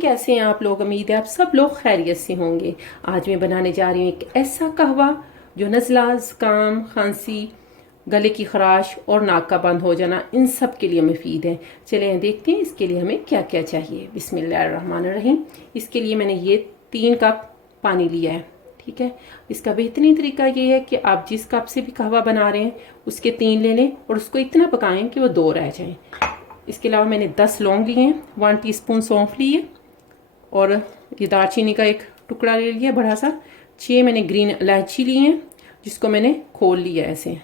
कैसे हैं आप लोग? उम्मीद है आप सब लोग खैरियत से होंगे। आज मैं बनाने जा रही हूँ एक ऐसा कहवा जो नज़ला, ज़ुकाम, खांसी, गले की खराश और नाक का बंद हो जाना, इन सब के लिए मुफीद है। चलिए देखते हैं इसके लिए हमें क्या क्या चाहिए। बिस्मिल्लाहिर्रहमानिर्रहीम। इसके लिए मैंने ये 3 कप पानी लिया है। ठीक है, इसका बेहतरीन तरीका ये है कि आप जिस कप से भी कहवा बना रहे हैं उसके 3 ले लें और उसको इतना पकाएं कि वो 2 रह जाएं। इसके अलावा मैंने 10 लौंग लिए हैं, 1 टीस्पून सौंफ लिए और ये दालचीनी का एक टुकड़ा ले लिया बड़ा सा। 6 मैंने ग्रीन इलायची ली हैं जिसको मैंने खोल लिया ऐसे।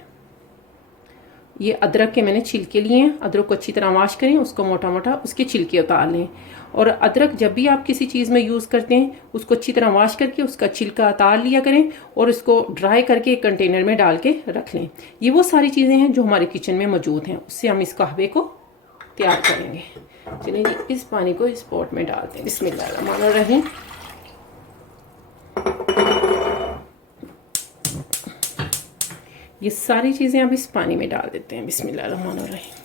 ये अदरक के मैंने छिलके लिए हैं। अदरक को अच्छी तरह वॉश करें, उसको मोटा मोटा उसके छिलके उतार लें। और अदरक जब भी आप किसी चीज़ में यूज़ करते हैं उसको अच्छी तरह वॉश करके उसका छिलका उतार लिया करें और उसको ड्राई करके एक कंटेनर में डाल के रख लें। ये वो सारी चीज़ें हैं जो हमारे किचन में मौजूद हैं, उससे हम इस कहवे को तैयार करेंगे। चलिए जी, इस पानी को इस पॉट में डालते हैं। बिस्मिल्लाहिर्रहमानिर्रहीम। ये सारी चीज़ें अब इस पानी में डाल देते हैं। बिस्मिल्लाहिर्रहमानिर्रहीम।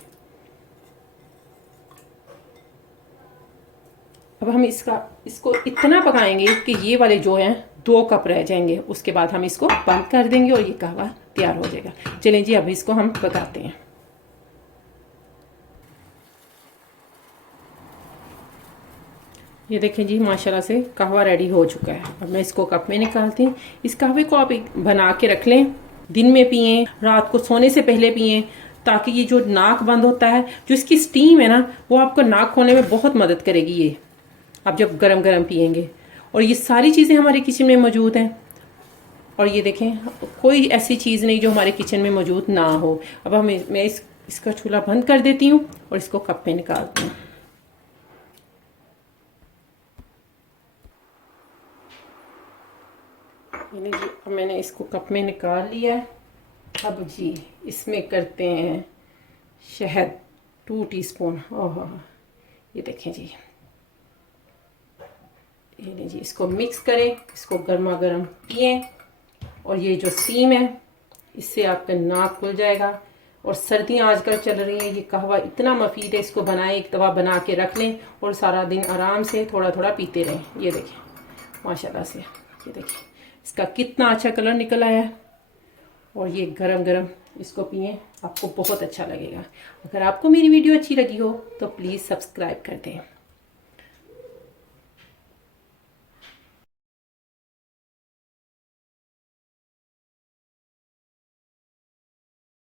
अब हम इसको इतना पकाएंगे कि ये वाले जो हैं 2 कप रह जाएंगे। उसके बाद हम इसको बंद कर देंगे और ये कहवा तैयार हो जाएगा। चलें जी, अब इसको हम पकाते हैं। ये देखें जी, माशाल्लाह से कहवा रेडी हो चुका है। अब मैं इसको कप में निकालती हूँ। इस कहवे को आप बना के रख लें, दिन में पिएं, रात को सोने से पहले पिएं, ताकि ये जो नाक बंद होता है, जो इसकी स्टीम है ना, वो आपको नाक खोलने में बहुत मदद करेगी ये, आप जब गरम गरम पिएंगे। और ये सारी चीज़ें हमारे किचन में मौजूद हैं। और ये देखें, कोई ऐसी चीज़ नहीं जो हमारे किचन में मौजूद ना हो। अब मैं इसका चूल्हा बंद कर देती हूँ और इसको कप में निकालती हूँ। जी, अब मैंने इसको कप में निकाल लिया है। अब जी इसमें करते हैं शहद 2 टीस्पून। ओह, ये देखें जी, ये जी, इसको मिक्स करें, इसको गर्मा गर्म पिएं। और ये जो स्टीम है इससे आपका नाक खुल जाएगा। और सर्दियाँ आजकल चल रही हैं, ये कहवा इतना मुफीद है, इसको बनाएं, एक दवा बना के रख लें और सारा दिन आराम से थोड़ा थोड़ा पीते रहें। ये देखें माशाल्लाह से, ये देखें इसका कितना अच्छा कलर निकल आया है। और ये गरम गरम इसको पिएं, आपको बहुत अच्छा लगेगा। अगर आपको मेरी वीडियो अच्छी लगी हो तो प्लीज़ सब्सक्राइब कर दें।